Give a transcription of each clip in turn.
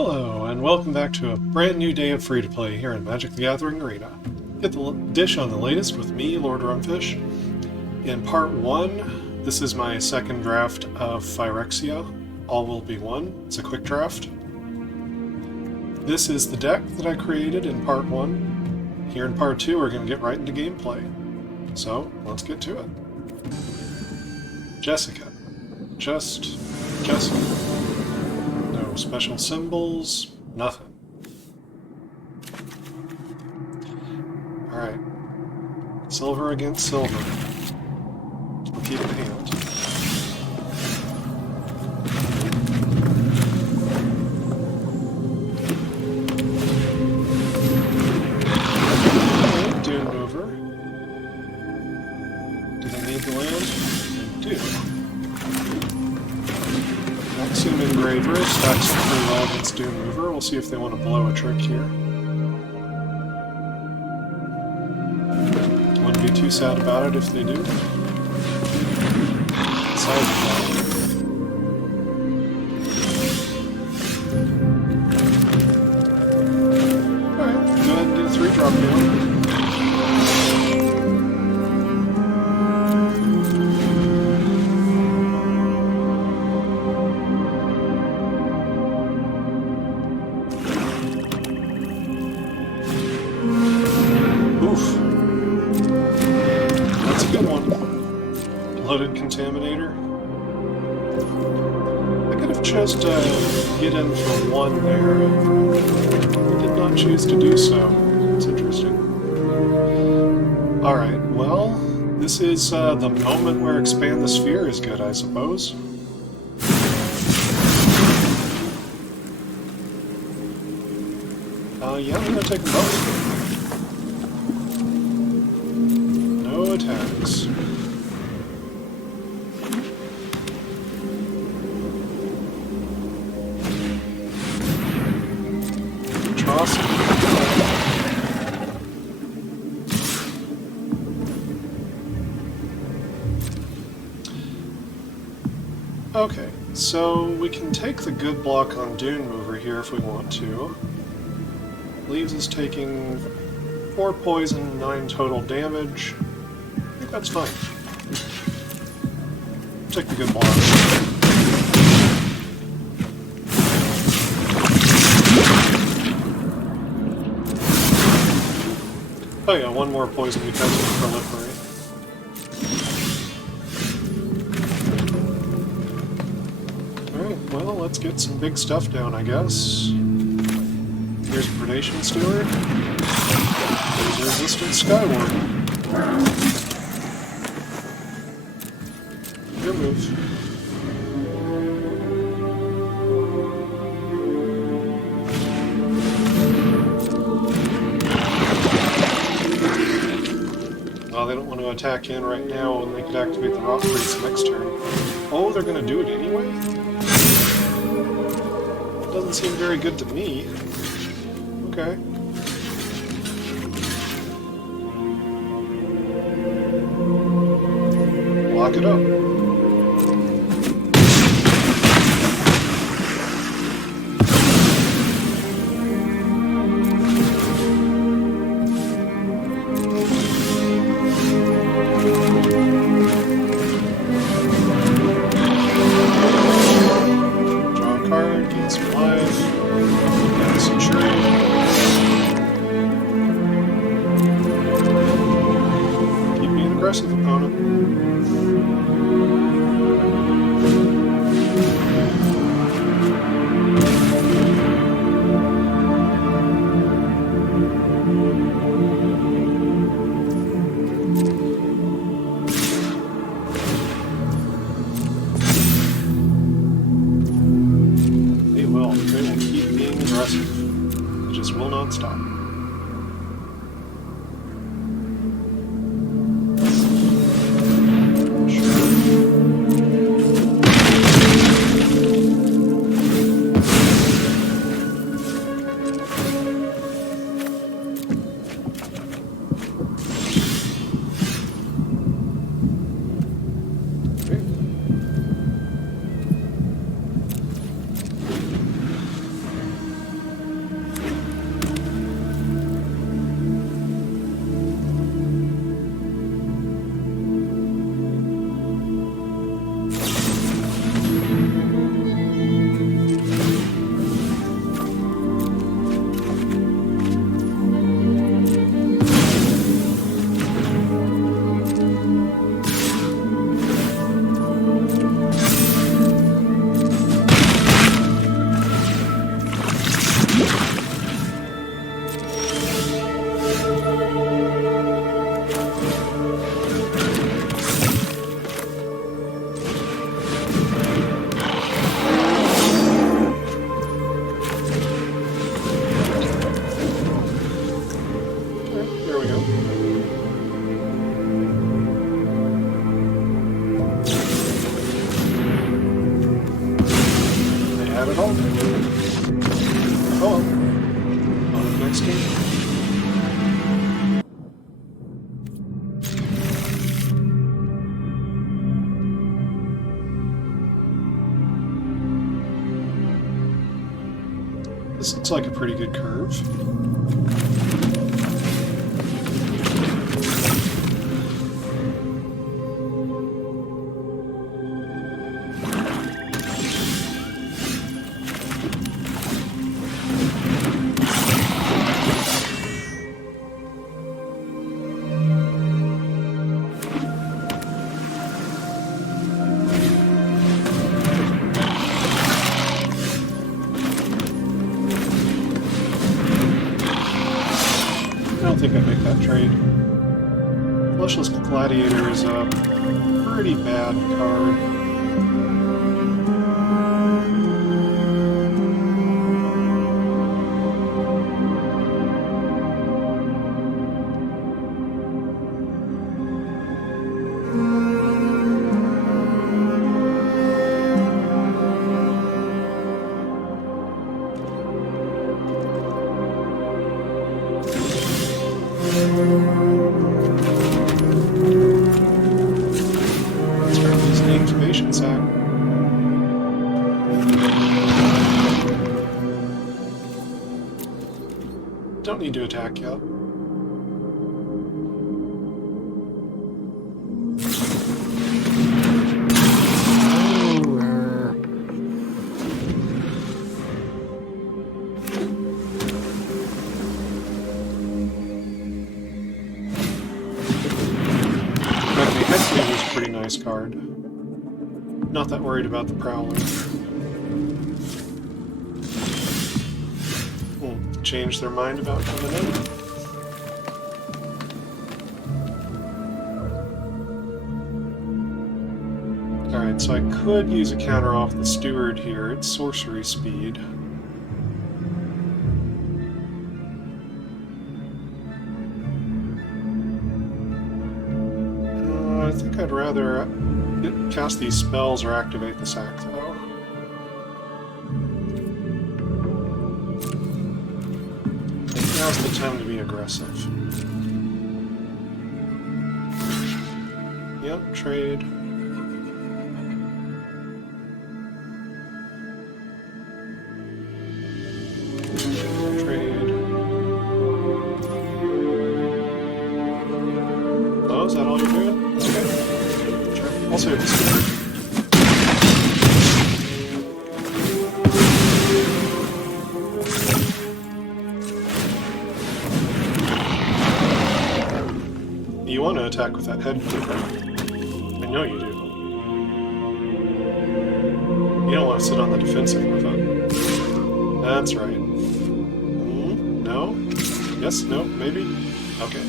Hello, and welcome back to a brand new day of free-to-play here in Magic the Gathering Arena. Get the dish on the latest with me, Lord Rumfish. In part 1, this is my second draft of Phyrexia. All will be one. It's a quick draft. This is the deck that I created in part 1. Here in part 2, we're going to get right into gameplay. So, let's get to it. Jessica. Just Jessica. No special symbols, nothing. Alright. Silver against silver. We'll keep it hand. Alright, Dune Mover. Do they need the land? They do. Axiom Engraver stacks up pretty well against Dune Mover. We'll see if they want to blow a trick here. Wouldn't be too sad about it if they do. Besides that. Alright, go ahead and do a 3-drop down. Loaded Contaminator. I could have chose to get in for 1 there. I did not choose to do so. It's interesting. Alright, well, this is the moment where Expand the Sphere is good, I suppose. Yeah, I'm gonna take them both. No attacks. Okay, so we can take the good block on Dune Mover here if we want to. Leaves us taking 4 poison, 9 total damage. I think that's fine. Take the good block. Oh yeah, 1 more poison because of the proliferate. Alright, well, let's get some big stuff down, I guess. Here's Predation Steward. There's Resistant Skyward. Your move. They don't want to attack in right now, and they could activate the Rock Priest next turn. Oh, they're going to do it anyway? Doesn't seem very good to me. Okay. Lock it up. Aggressive opponent. They will keep being aggressive. They just will not stop. This looks like a pretty good curve. I don't think I'd make that trade. Fleshless Gladiator is a pretty bad card. Let's try this incubation sac. Don't need to attack yet. Pretty nice card. Not that worried about the Prowler. Change their mind about coming in. Alright, so I could use a counter off the Steward here. It's sorcery speed. I think I'd rather cast these spells or activate the sack, though. Now's the time to be aggressive. Yep, trade. Trade. Oh, is that all you're doing? Okay. Sure. I'll save this. You want to attack with that head cleaver. I know you do. You don't want to sit on the defensive with it. That's right. No? Yes? No? Maybe? Okay.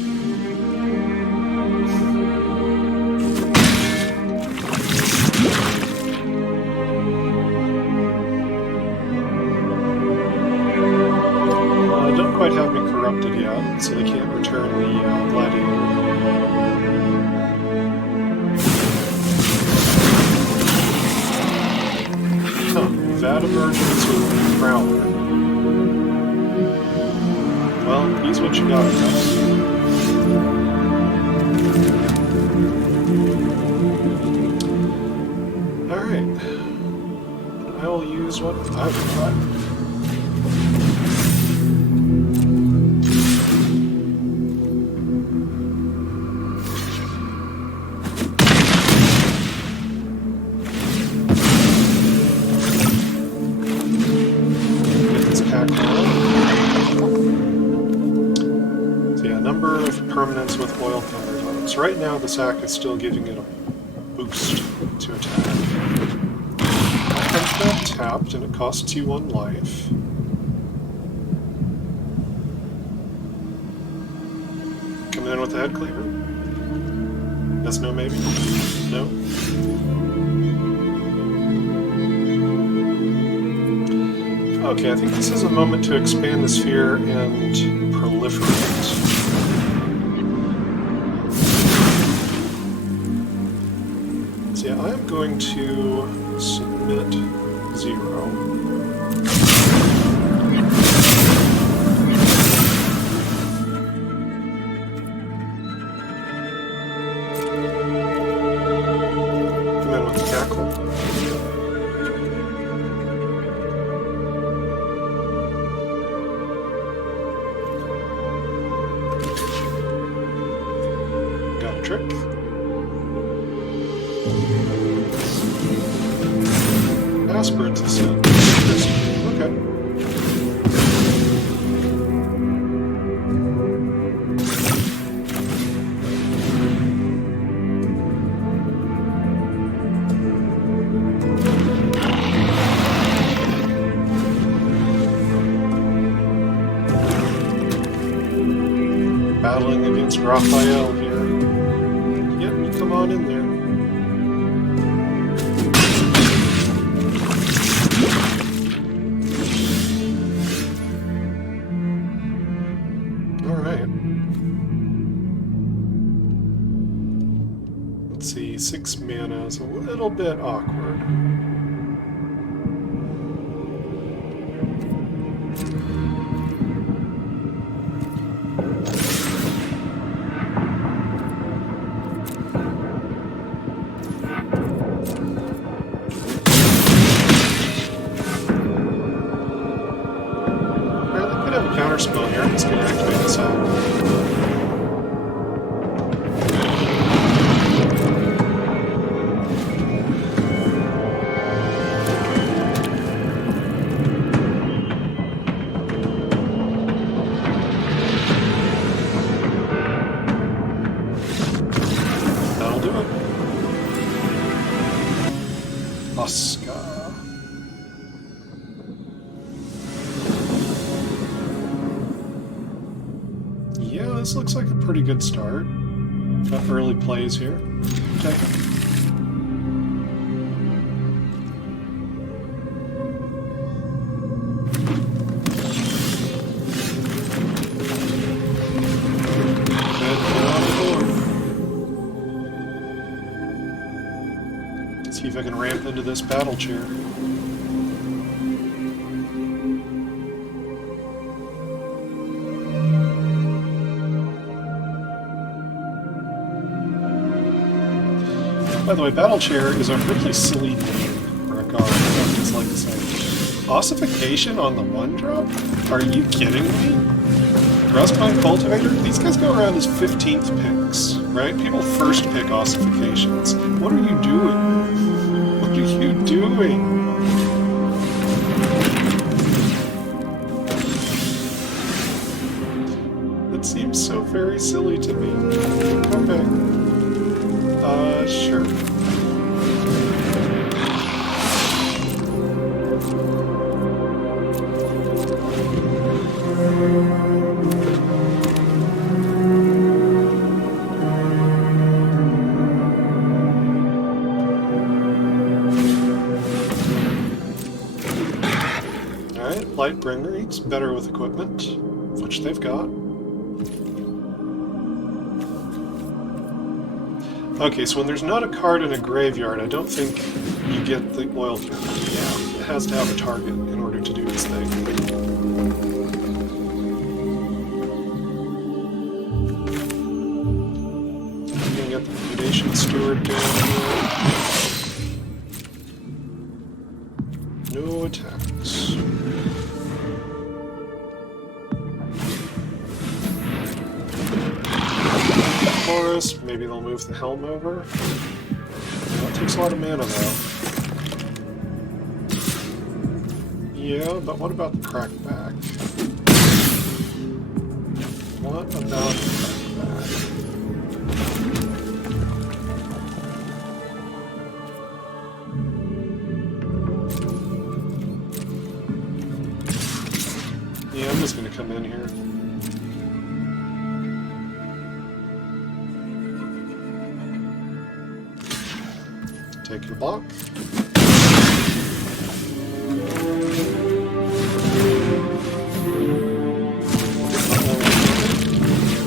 Don't quite have me corrupted yet, so they can't return the gladiator. Vat emergence with Prowler. Well, he's what you got, I guess. Alright. I will use what I've got. Permanents with oil counters on it. So right now the sack is still giving it a boost to attack. I've got tapped and it costs you 1 life. Coming in with the head cleaver? Yes, no, maybe? No? Okay, I think this is a moment to expand the sphere and proliferate. Yeah, I'm going to submit 0. Come in with the cackle. trick. Aspirin's descent. Okay. Battling against Raphael here. Yep, come on in there. Alright. Let's see, 6 mana is a little bit awkward. Counterspell here. I'm just going to activate this out. That'll do it. Oscar. Yeah, this looks like a pretty good start. Got early plays here. Okay. See if I can ramp into this battle chair. By the way, Battle Chair is a really silly name for a card, I just like to say. Ossification on the 1-drop? Are you kidding me? Rustpine Cultivator? These guys go around as 15th picks, right? People first pick Ossifications. What are you doing? What are you doing? That seems so very silly to me. Okay. Sure. Alright, Lightbringer eats better with equipment, which they've got. Okay, so when there's not a card in a graveyard, I don't think you get the oil cure. Yeah, it has to have a target in order to do its thing. I'm gonna get the Predation Steward down here. No attacks. Forest, maybe they'll move the helm over. That takes a lot of mana though. Yeah, but what about the crackback? What about the crackback? Yeah, I'm just gonna come in here. Take your block.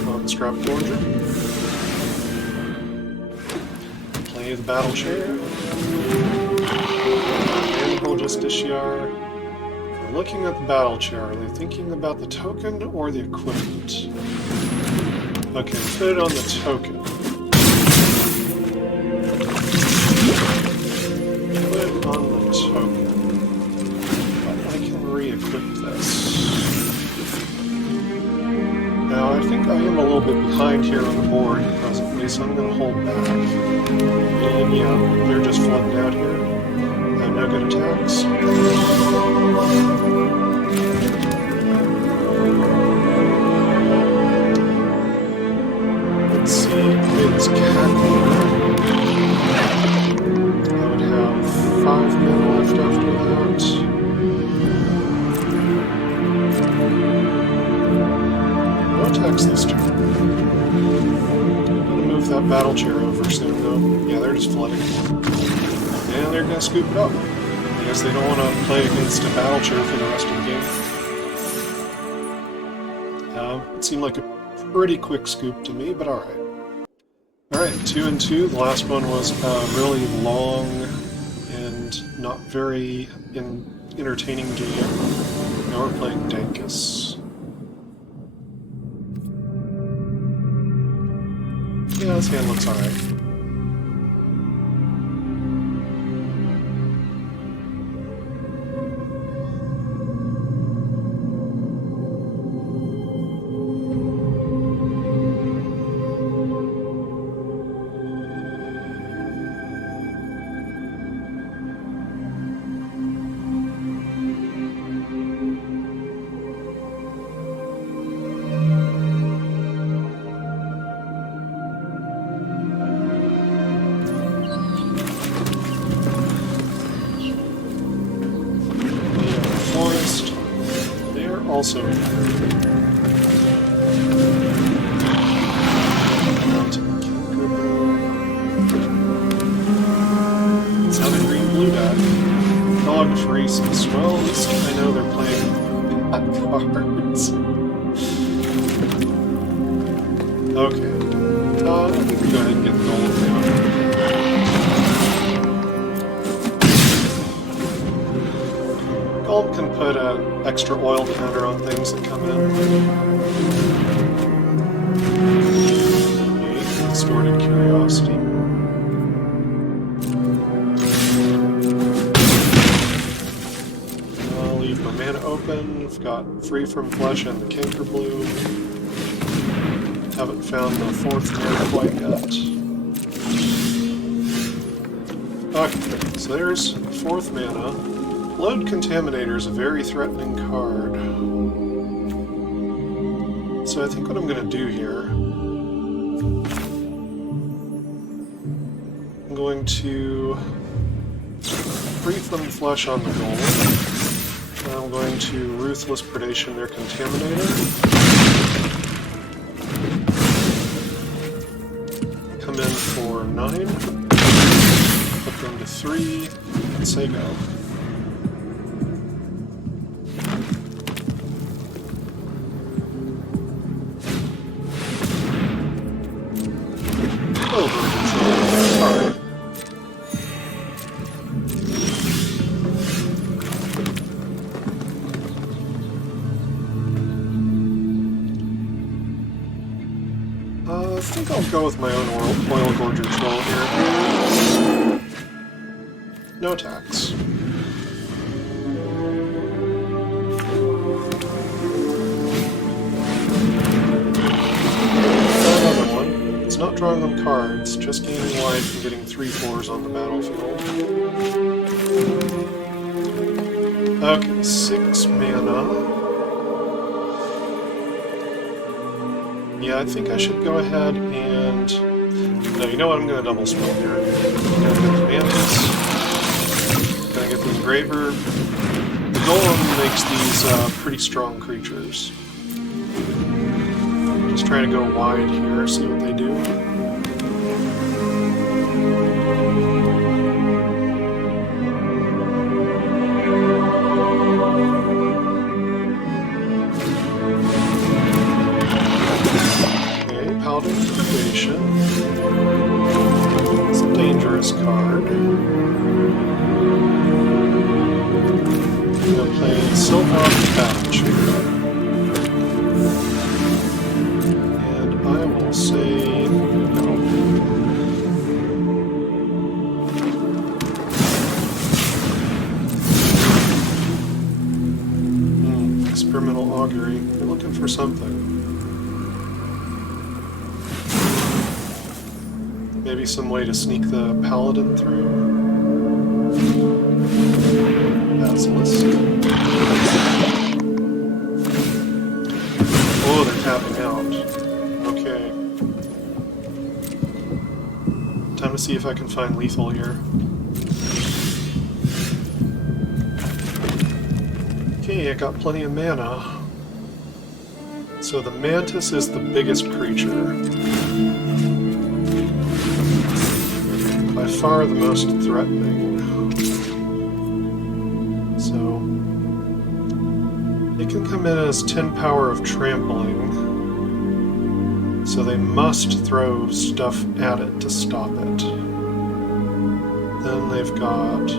On the Scrap Forger. Play the Battle Chair. Manhole Justiciar. They're looking at the Battle Chair. Are they thinking about the token or the equipment? Okay, put it on the token. On the token. But I can re-equip this. Now, I think I am a little bit behind here on the board presently. me, so I'm gonna hold back. And yeah, they're just flooding out here. I have no good attacks. Let's see, it's Cackler. I would have 5 men left after that. No attacks this turn. I'm gonna move that battle chair over soon, though. Yeah, they're just flooding. And they're gonna scoop it up. I guess they don't want to play against a battle chair for the rest of the game. It seemed like a pretty quick scoop to me, but alright. Alright, 2 and 2. The last one was a really long and not very entertaining game. Now we're playing Dankus. Yeah, this hand looks alright. Also in it's not a green-blue die. Dog Phyrexia. Well, at least I know they're playing cards. Okay. I think we go ahead and get the gold down. Gold can put an extra oil counter on things that come in. Okay, distorted curiosity. I'll leave my mana open. I've got Free from Flesh and the Canker Blue. Haven't found the 4th mana quite yet. Okay, so there's 4th mana. Load Contaminator is a very threatening card. So I think what I'm going to do here, I'm going to Free from Flesh on the gold. And I'm going to Ruthless Predation their Contaminator. Come in for 9. Put them to 3, and say go. Alright. I think I'll go with my own oil gorger troll here. No attacks. Another one. It's not drawing them cards, just gaining life and getting 3/4s on the battlefield. Okay, 6 mana. Yeah, I think I should go ahead and... No, you know what? I'm going to double spell here. I'm going to get the Mantis. Going to get the Engraver. The Golem makes these pretty strong creatures. Just trying to go wide here, see what they do. It's a dangerous card. I'm going to play Silver Battle Chair. And I will say no. Experimental Augury. They're looking for something. Maybe some way to sneak the paladin through. Basilisk. Oh, they're tapping out. Okay. Time to see if I can find lethal here. Okay, I got plenty of mana. So the mantis is the biggest creature. By far the most threatening. So it can come in as 10 power of trampling. So they must throw stuff at it to stop it. Then they've got...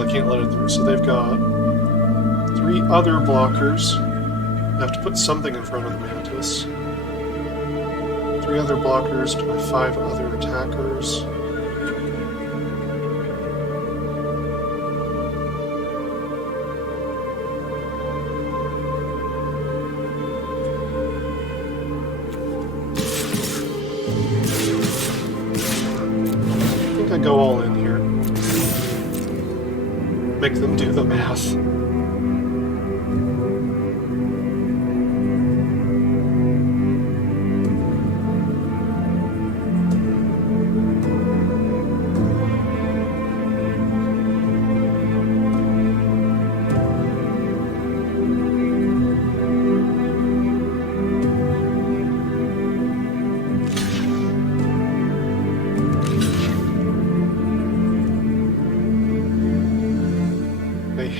I can't let it through. So they've got 3 other blockers. I have to put something in front of the mantis. 3 other blockers to my 5 other attackers. I think I go all in here. Make them do the math.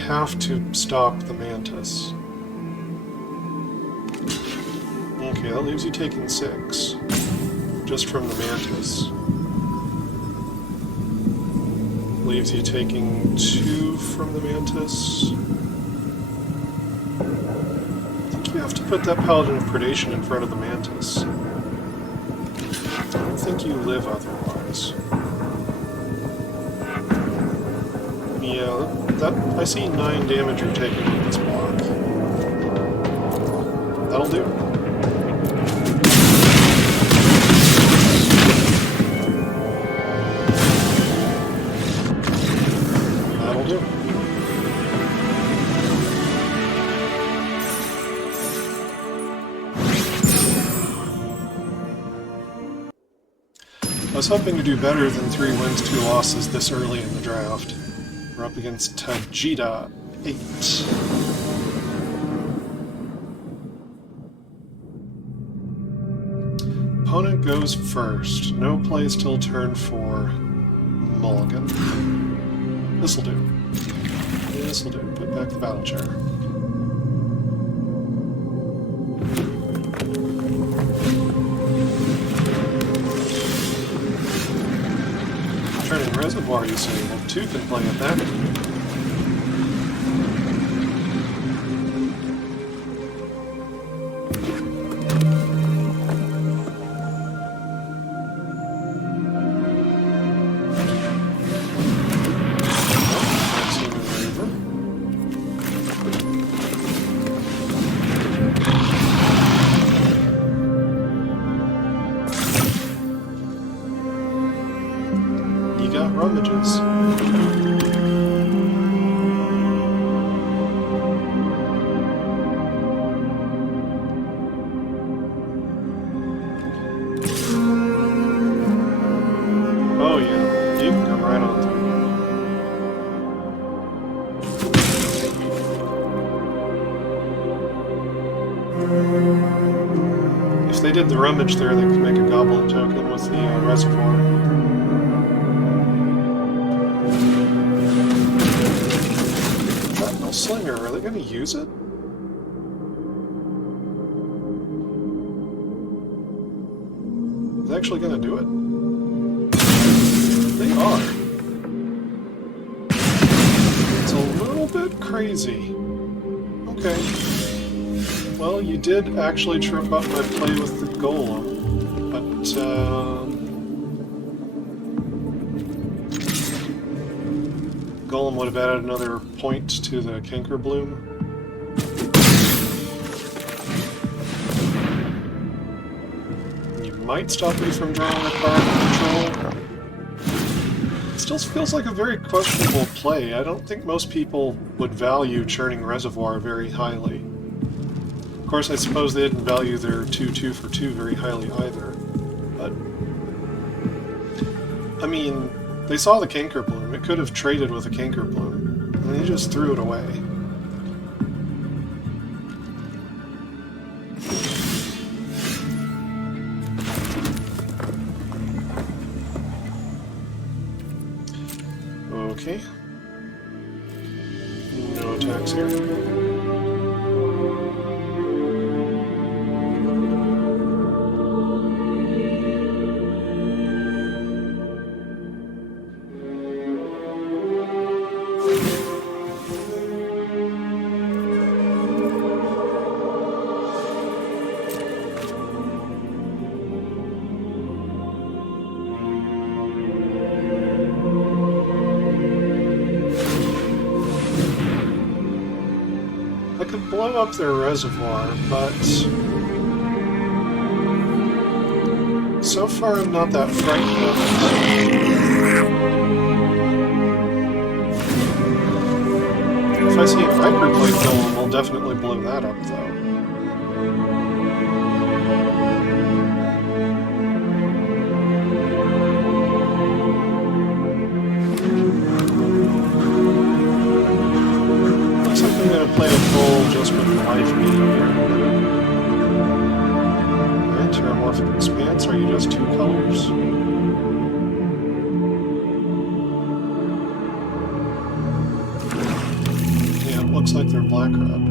Have to stop the mantis. Okay, that leaves you taking 6. Just from the mantis. Leaves you taking 2 from the mantis. I think you have to put that Paladin of Predation in front of the mantis. I don't think you live otherwise. Yeah, I see 9 damage you're taking with this block. That'll do. That'll do. I was hoping to do better than 3 wins, 2 losses this early in the draft. We're up against Tajida 8. Opponent goes first. No plays till turn 4. Mulligan. This'll do. This'll do. Put back the battle chair. Turning Reservoir, you say. Well, 2 can play at that. Rummages. Oh yeah, you can come right on through. If they did the rummage there, they could make a goblin token with the reservoir. Slinger, are they going to use it? Are they actually going to do it? They are. It's a little bit crazy. Okay. Well, you did actually trip up my play with the golem, but, Golem would have added another point to the Canker Bloom. might stop me from drawing a card in control. It still feels like a very questionable play. I don't think most people would value Churning Reservoir very highly. Of course, I suppose they didn't value their 2-2 for 2 very highly either. But, I mean, they saw the Canker Bloom. It could have traded with a Canker Bloom, and they just threw it away. Okay. No attacks here. Blow up their reservoir, but so far I'm not that frightened of it. If I see a Hyperplate Golem, I'll definitely blow that up, though. I'm going to play a troll just with life being here. Alright, Terramorphic Expanse, are you just 2 colors? Yeah, it looks like they're black-red.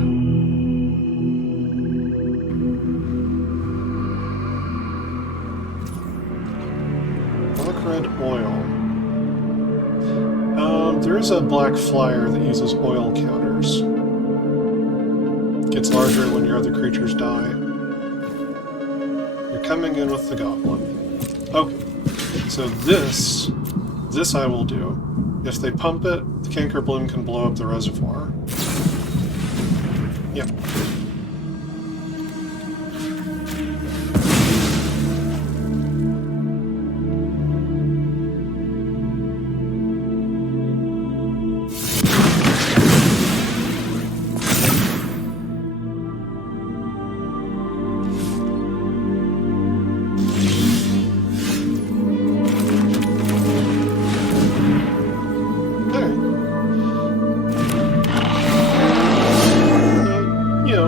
Black-red oil. There is a black flyer that uses oil counters. Gets larger when your other creatures die. You're coming in with the goblin. Okay, so this I will do. If they pump it, the Canker Bloom can blow up the reservoir. Yep.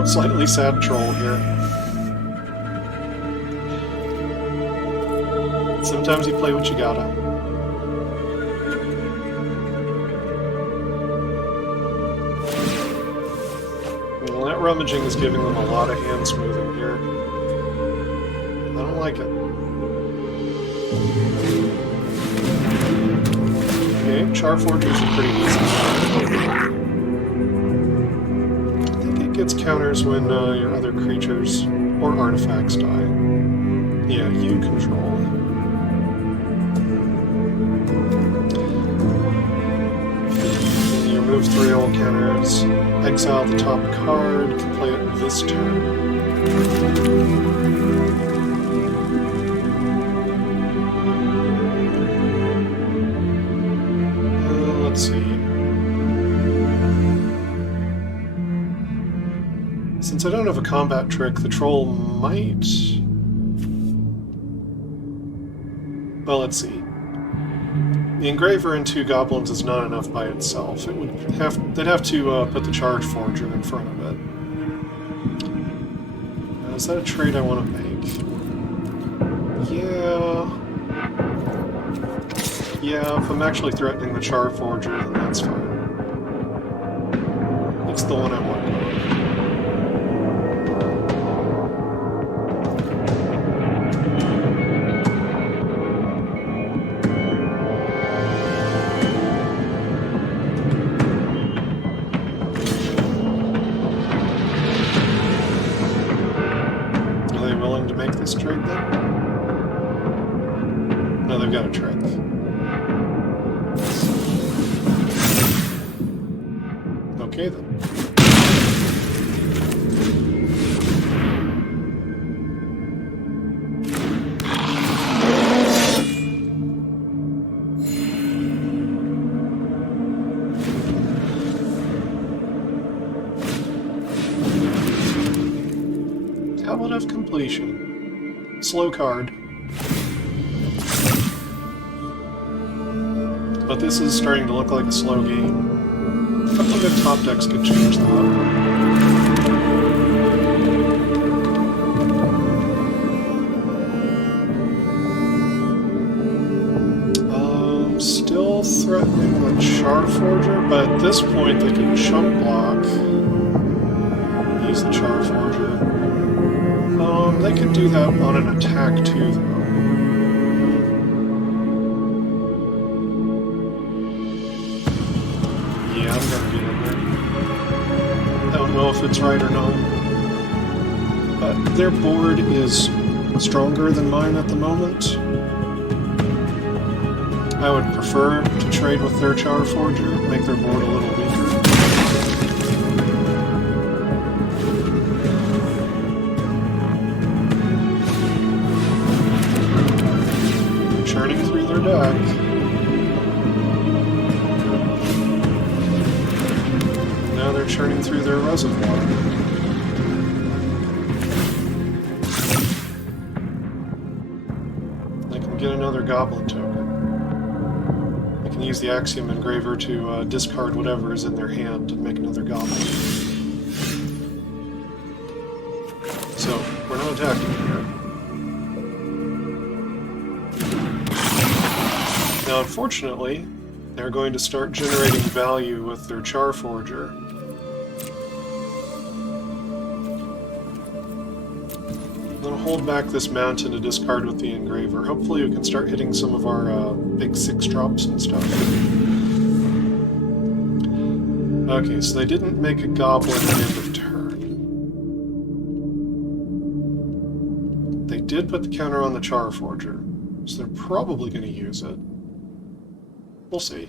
Slightly sad troll here. Sometimes you play what you gotta. Well, that rummaging is giving them a lot of hand smoothing here. I don't like it. Okay, Charforgers are pretty easy. Gets counters when your other creatures or artifacts die. Yeah, you control. Then you remove 3 old counters, exile the top card, can play it this turn. Let's see. Since I don't have a combat trick, the troll might... Well, let's see. The Engraver and 2 goblins is not enough by itself. It would they'd have to put the Charge Forger in front of it. Is that a trade I want to make? Yeah, if I'm actually threatening the Charge Forger, then that's fine. It's the one I want. Trade then? No, they've got a trick. Okay then. Tablet of Completion. Slow card. But this is starting to look like a slow game. A couple good top decks could change that. Still threatening the Charforger, but at this point they could chump block. Use the Charforger. They could do that on an attack too, though. Yeah, I'm gonna get in there. I don't know if it's right or not. But their board is stronger than mine at the moment. I would prefer to trade with their Charforger, make their board a little weaker. Churning through their deck. Now they're churning through their reservoir. I can get another Goblin token. Use the Axiom Engraver to discard whatever is in their hand and make another Goblin. So, we're not attacking here. Now, unfortunately, they're going to start generating value with their Charforger. I'm going to hold back this mountain to discard with the Engraver. Hopefully we can start hitting some of our big 6-drops and stuff. Okay, so they didn't make a Goblin at the end of turn. They did put the counter on the Charforger, so they're probably going to use it. We'll see.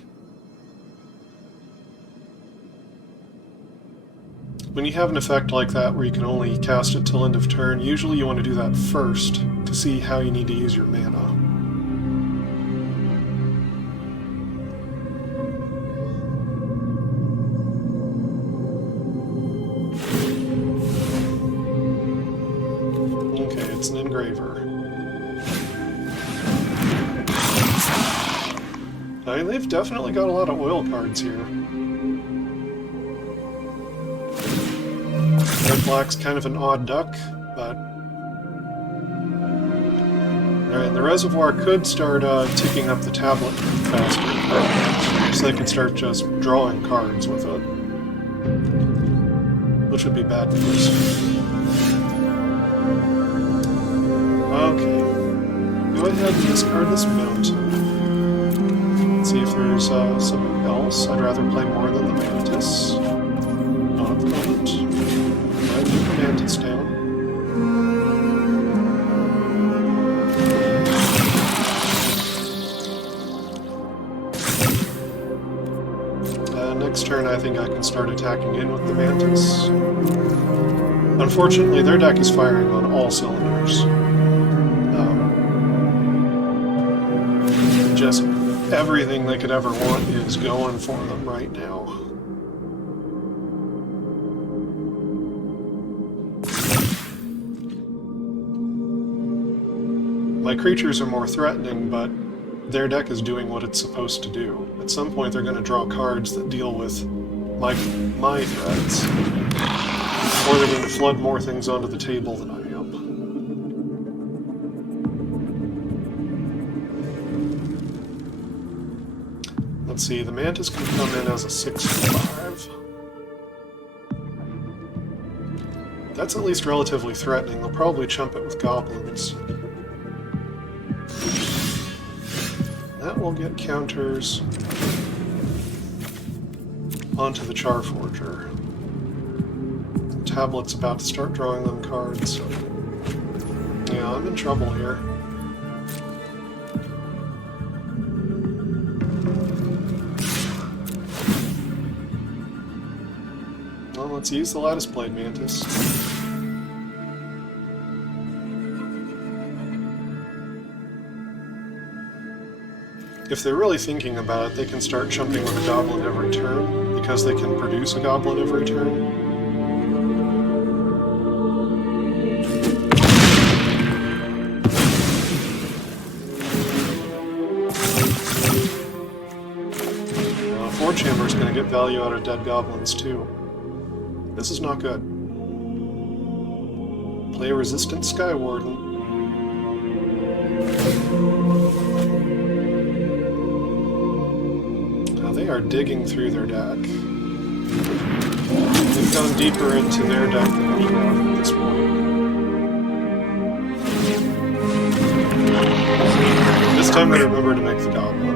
When you have an effect like that where you can only cast it till end of turn, usually you want to do that first to see how you need to use your mana. Okay, it's an Engraver. I mean, they've definitely got a lot of oil cards here. Red-black's kind of an odd duck, but... Alright, the reservoir could start ticking up the tablet faster, so they can start just drawing cards with it. Which would be bad news. Okay. Go ahead and discard this mountain. Let's see if there's something else. I'd rather play more than the Mantis. Not at the moment. I'd put the Mantis down. Next turn I think I can start attacking in with the Mantis. Unfortunately, their deck is firing on all cylinders. Just everything they could ever want is going for them right now. My creatures are more threatening, but their deck is doing what it's supposed to do. At some point they're going to draw cards that deal with my threats. Or they're going to flood more things onto the table than I am. Let's see, the Mantis can come in as a 6/5. That's at least relatively threatening. They'll probably chump it with goblins. That will get counters onto the Charforger. The tablet's about to start drawing them cards. Yeah, I'm in trouble here. Well, let's use the Lattice Blade Mantis. If they're really thinking about it, they can start chumping with a goblin every turn, because they can produce a goblin every turn. value out of dead goblins, too. This is not good. Play a resistant Sky Warden. Now they are digging through their deck. They've gone deeper into their deck than we have at this point. This time I remember to make the goblin.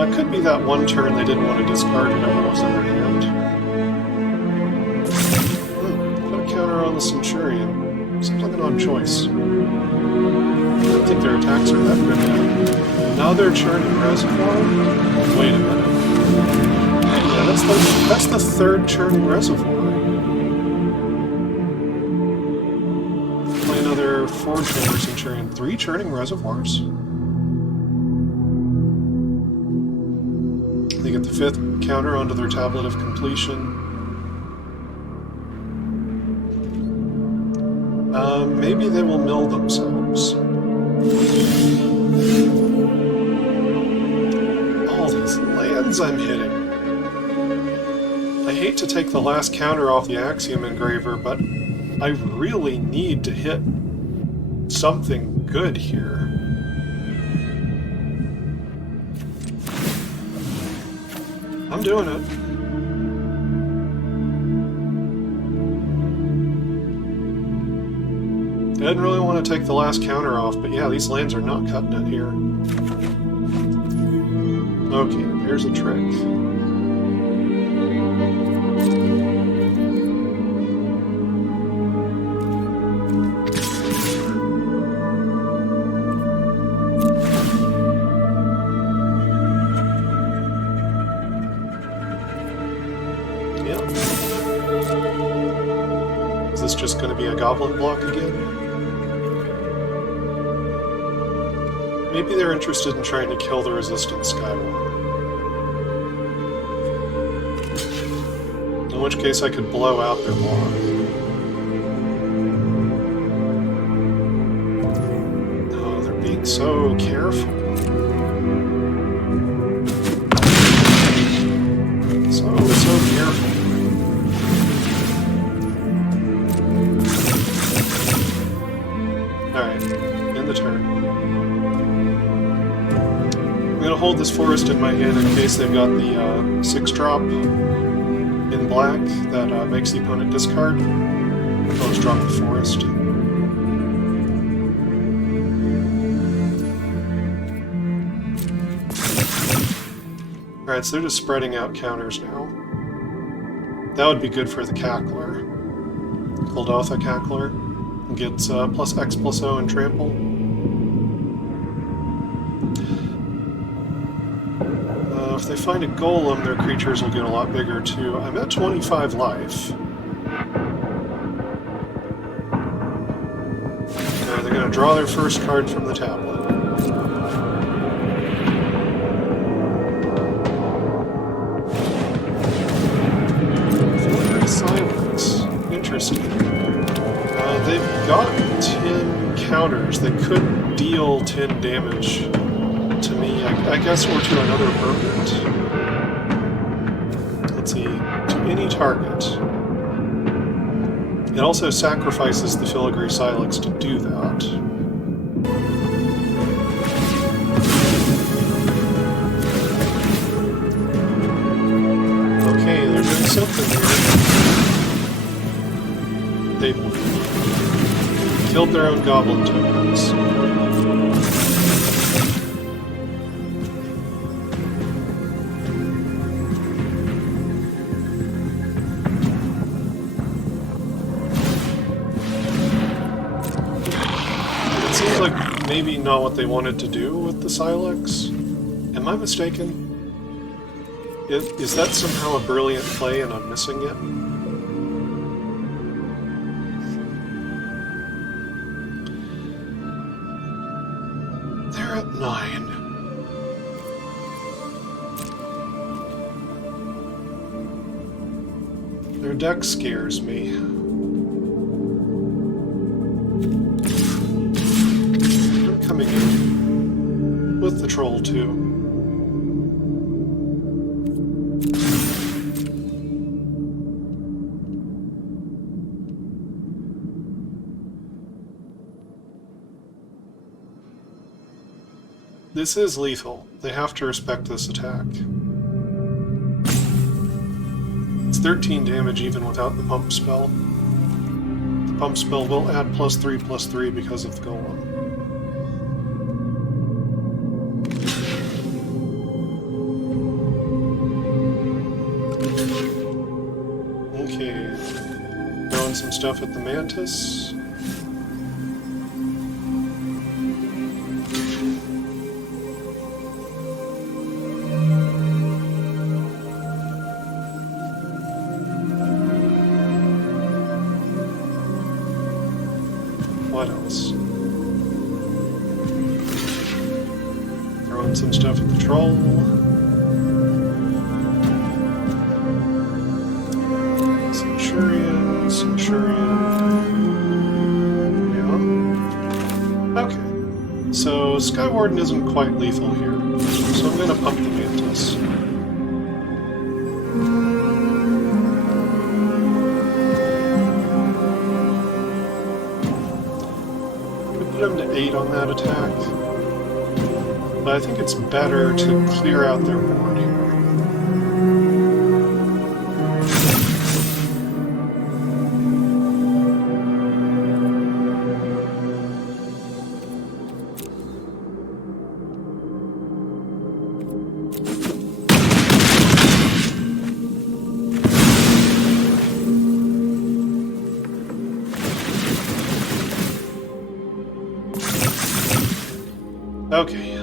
It could be that one turn they didn't want to discard whatever was in their hand. Put a counter on the Centurion. Seems like an odd choice. I don't think their attacks are that good yet. Now they're churning Reservoir? Wait a minute. Yeah, that's the third churning Reservoir. Play another 4 churning Centurion. 3 churning Reservoirs. They get the 5th counter onto their Tablet of Completion. Maybe they will mill themselves. All these lands I'm hitting. I hate to take the last counter off the Axiom Engraver, but I really need to hit something good here. I'm doing it. I didn't really want to take the last counter off, but yeah, these lands are not cutting it here. Okay, here's a trick. Is this just going to be a goblin block again? Maybe they're interested in trying to kill the resistant Skyward. In which case I could blow out their block. Oh, they're being so careful. So careful. Alright, end the turn. I'm going to hold this forest in my hand in case they've got the 6-drop in black that makes the opponent discard. I'll just drop the forest. Alright, so they're just spreading out counters now. That would be good for the Cackler. Golgotha Cackler. Gets plus X plus O and Trample. If they find a Golem, their creatures will get a lot bigger too. I'm at 25 life. Okay, they're going to draw their first card from the tablet. Silence. Interesting. They've got 10 counters. They could deal 10 damage to me, I guess, or to another opponent. Let's see. To any target. It also sacrifices the Filigree Silex to do that. Okay, they're doing something here. They killed their own goblin tokens. It seems like maybe not what they wanted to do with the Silex. Am I mistaken? Is that somehow a brilliant play and I'm missing it? They're at 9. Their deck scares me. They're coming in with the troll too. This is lethal. They have to respect this attack. It's 13 damage even without the pump spell. The pump spell will add +3/+3 because of the golem. Okay. Throwing some stuff at the mantis. What else? Throwing some stuff at the troll. Centurion. Yeah. Okay. So Skywarden isn't quite lethal here. So I'm going to pump the mantis. Put him to 8 on that attack. But I think it's better to clear out their board here. Okay,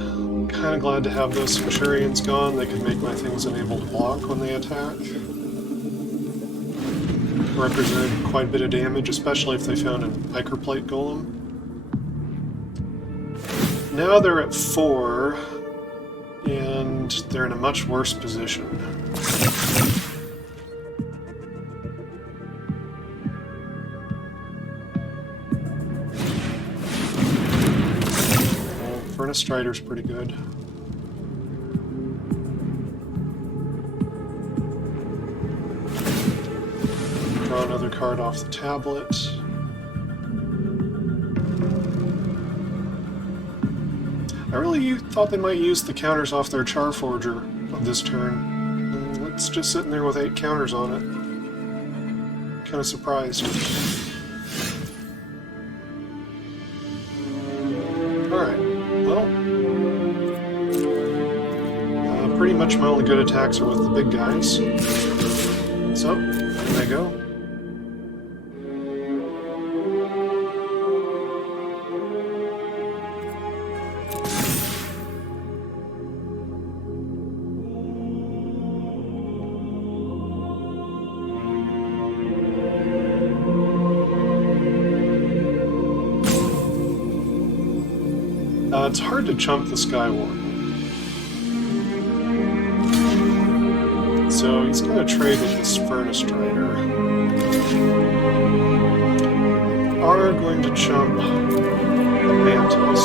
kind of glad to have those Centurions gone. They can make my things unable to block when they attack. Represented quite a bit of damage, especially if they found an Ichor Plate Golem. Now they're at 4, and they're in a much worse position. Furnace Strider's pretty good. Draw another card off the tablet. I really thought they might use the counters off their Charforger on this turn. And it's just sitting there with 8 counters on it. Kind of surprised. Alright. Well, pretty much my only good attacks are with the big guys. So, there they go. It's hard to chump the Skyward. So he's going to trade with this Furnace Strider. Are going to chump the Mantis.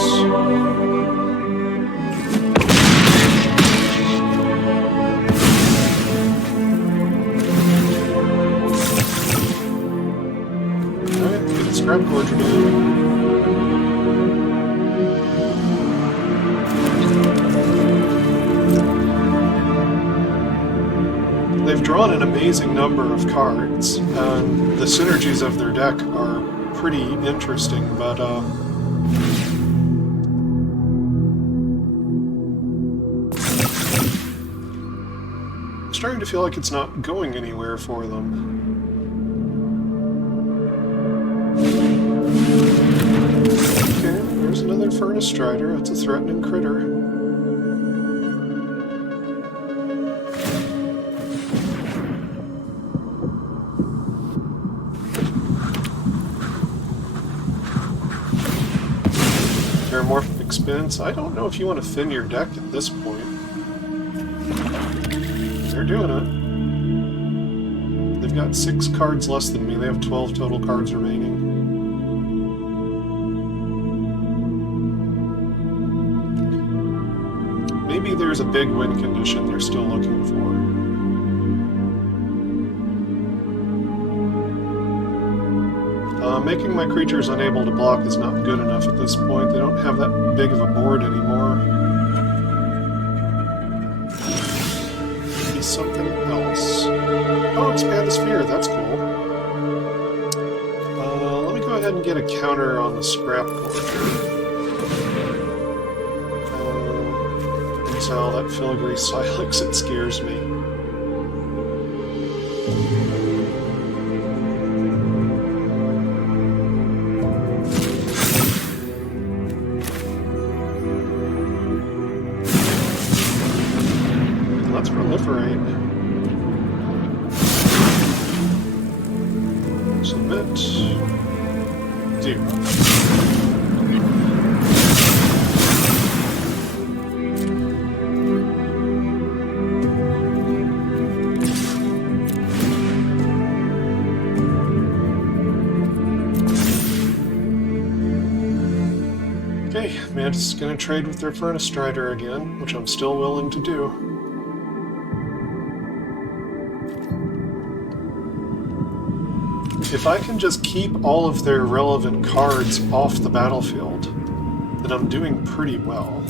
Alright, get the Scrap Gorger down. They've drawn an amazing number of cards, and the synergies of their deck are pretty interesting, but I'm starting to feel like it's not going anywhere for them. Okay, there's another Furnace Strider. That's a threatening critter. Metamorphic Expense. I don't know if you want to thin your deck at this point. They're doing it. They've got 6 cards less than me. They have 12 total cards remaining. there's a big win condition they're still looking for. Making my creatures unable to block is not good enough at this point. They don't have that big of a board anymore. Maybe something else. Oh, expand the sphere. That's cool. Let me go ahead and get a counter on the scrap gorger. Exile that filigree Silex. It scares me. Let's proliferate. Submit. 0. Okay, Mantis is going to trade with their Furnace Strider again, which I'm still willing to do. If I can just keep all of their relevant cards off the battlefield, then I'm doing pretty well.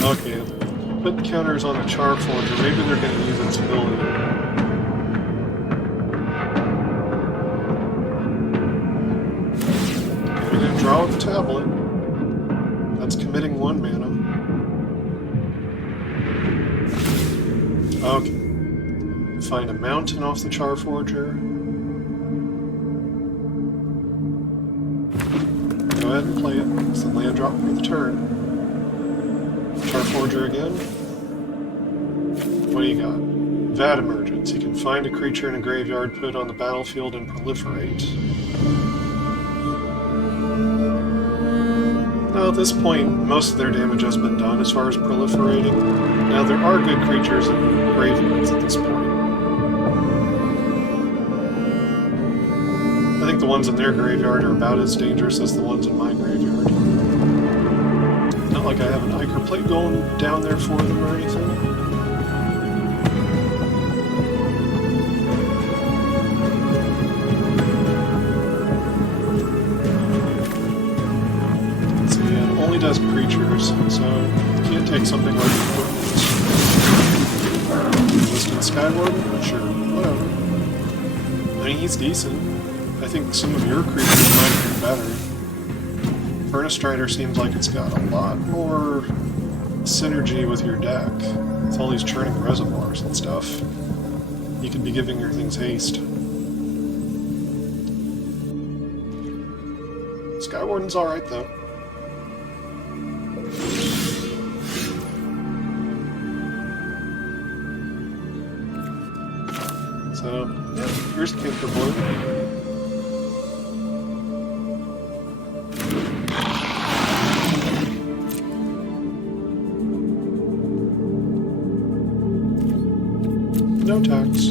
Okay, put counters on the Charforger. Maybe they're going to use its ability. Okay, we're going to draw with the tablet. That's committing 1 mana. Okay. Find a mountain off the Charforger. Go ahead and play it. It's the land drop for the turn. Charforger again. What do you got? Vat Emergence. You can find a creature in a graveyard, put it on the battlefield, and proliferate. Now at this point, most of their damage has been done as far as proliferating. Now there are good creatures in graveyards at this point. I think the ones in their graveyard are about as dangerous as the ones in my graveyard. Not like I have an Ichor Plate going down there for them or anything. Let's see, it only does creatures, so you can't take something like equipment. Listed Skyward? Sure, whatever. I mean, he's decent. I think some of your creatures might be better. Furnace Strider seems like it's got a lot more synergy with your deck. With all these churning reservoirs and stuff. You could be giving your things haste. Skywarden's alright though. So, yeah, here's Tinker Blue. No tax.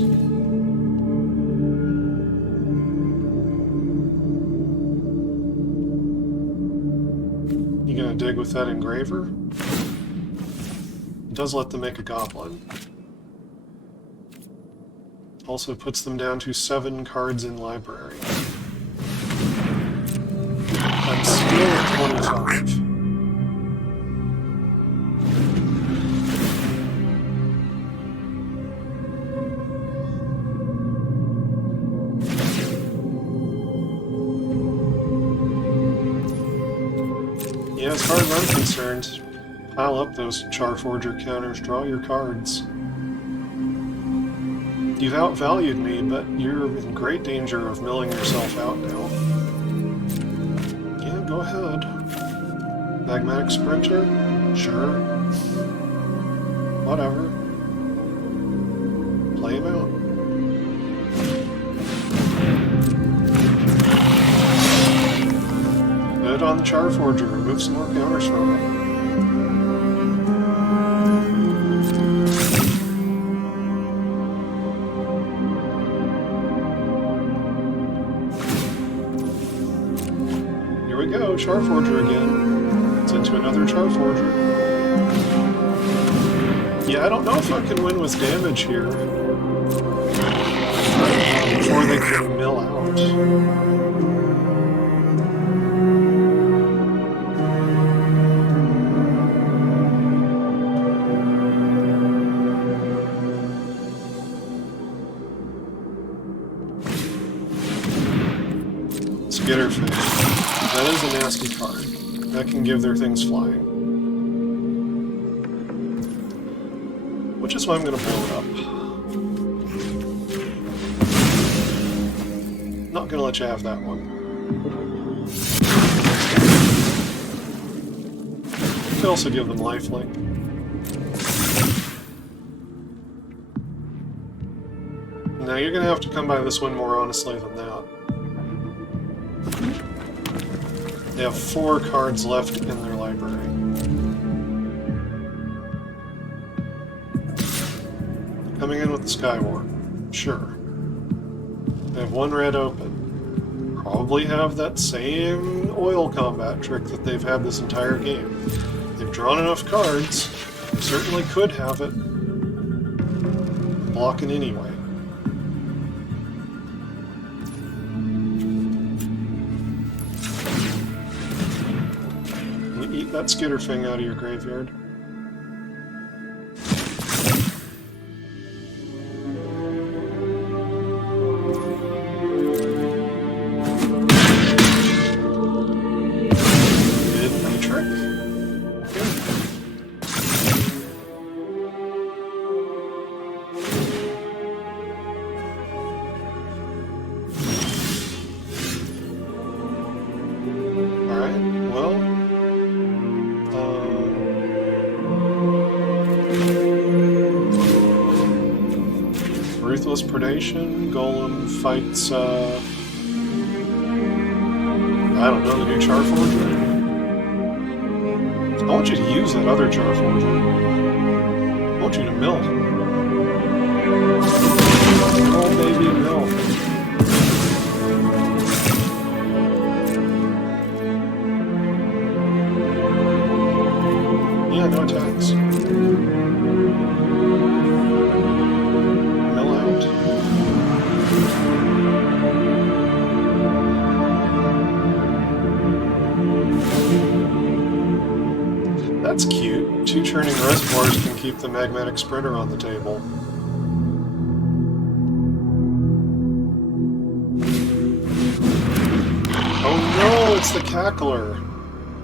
You gonna dig with that engraver? It does let them make a goblin. Also puts them down to 7 cards in library. I'm still at 25. Yeah, as far as I'm concerned, pile up those Charforger counters, draw your cards. You've outvalued me, but you're in great danger of milling yourself out now. Yeah, go ahead. Magmatic Sprinter? Sure. Whatever. play him out. Good on the Charforger. Remove some more counters from it. Here we go, Charforger again. It's into another Charforger. Yeah, I don't know if I can win with damage here. Before they can mill out. Skitterfish. That is a nasty card. That can give their things flying. Which is why I'm going to blow it up. Not going to let you have that one. You can also give them lifelink. Now you're going to have to come by this one more honestly than that. They have 4 cards left in their library. Coming in with the Skywar. Sure. They have 1 red open. Probably have that same oil combat trick that they've had this entire game. They've drawn enough cards. They certainly could have it. Block it anyway. Eat that Skitterfing out of your graveyard. Did my trick. Good. Alright, well... Ruthless Predation, Golem fights, I don't know, the new Charforger? I want you to use that other Charforger. I want you to mill. Oh, baby, mill. Yeah, no attacks. That's cute. 2 churning reservoirs can keep the magmatic sprinter on the table. Oh no, it's the Cackler.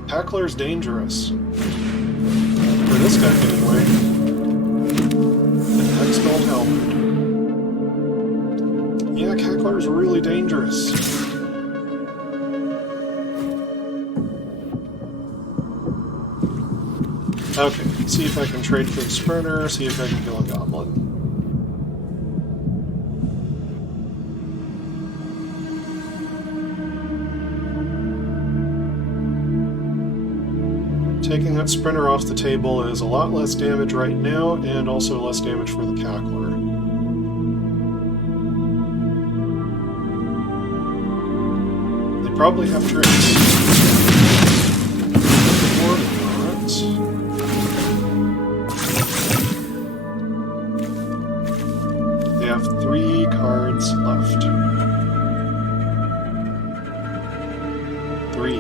Cackler's dangerous. For this deck anyway. And X-Gold Helmet. Yeah, Cackler's really dangerous. Okay, see if I can trade for the Sprinter, see if I can kill a Goblin. Taking that Sprinter off the table is a lot less damage right now, and also less damage for the Cackler. They probably have tricks. They have 3 cards left. 3.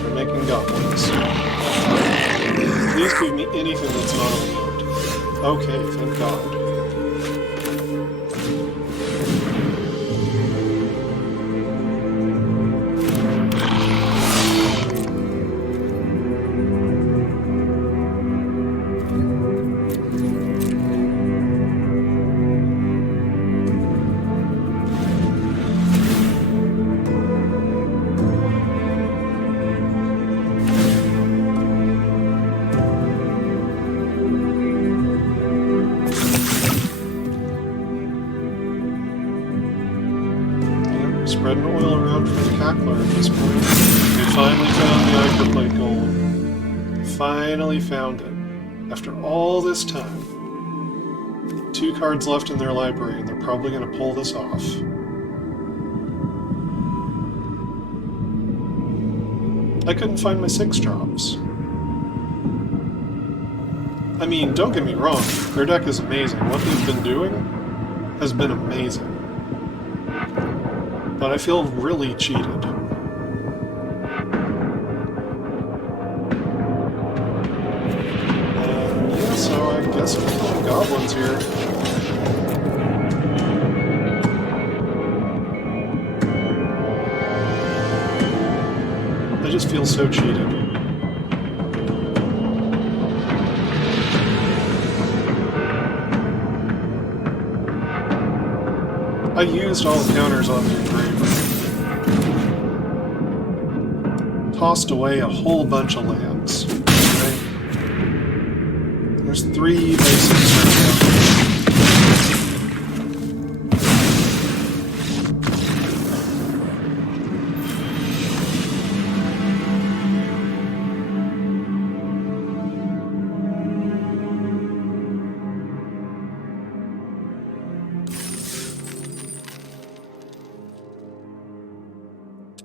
They're making goblins. Please give me anything that's not a land. Okay, thank God. Spreading oil around for the cackler at this point. We finally found the Ichor Plate Gold. Finally found it. After all this time. 2 cards left in their library, and they're probably going to pull this off. I couldn't find my 6 drops. I mean, don't get me wrong, their deck is amazing. What they've been doing has been amazing. But I feel really cheated. Yeah, so I guess we're killing goblins here. I just feel so cheated. I used all the counters on the engraver. Tossed away a whole bunch of lands. Okay? There's 3 basics right now.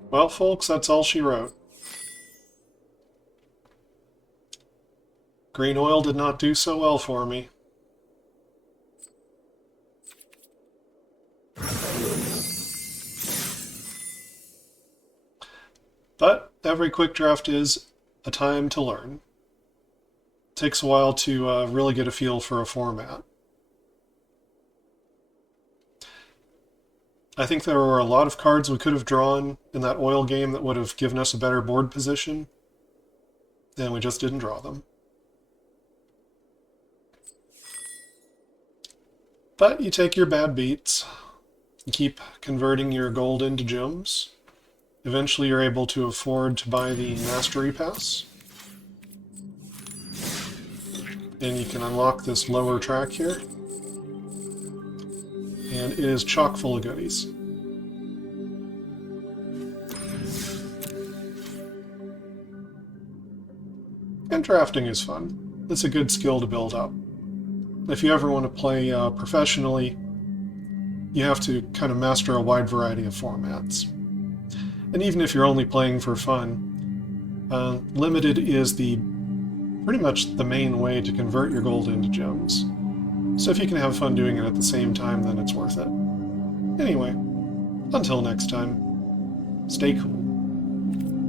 Well, folks, that's all she wrote. Green oil did not do so well for me. But every quick draft is a time to learn. It takes a while to really get a feel for a format. I think there were a lot of cards we could have drawn in that oil game that would have given us a better board position, and we just didn't draw them. But you take your bad beats, you keep converting your gold into gems. Eventually you're able to afford to buy the Mastery Pass, and you can unlock this lower track here. And it is chock full of goodies. And drafting is fun. It's a good skill to build up. If you ever want to play professionally, you have to kind of master a wide variety of formats. And even if you're only playing for fun, limited is pretty much the main way to convert your gold into gems. So if you can have fun doing it at the same time, then it's worth it. Anyway, until next time, stay cool.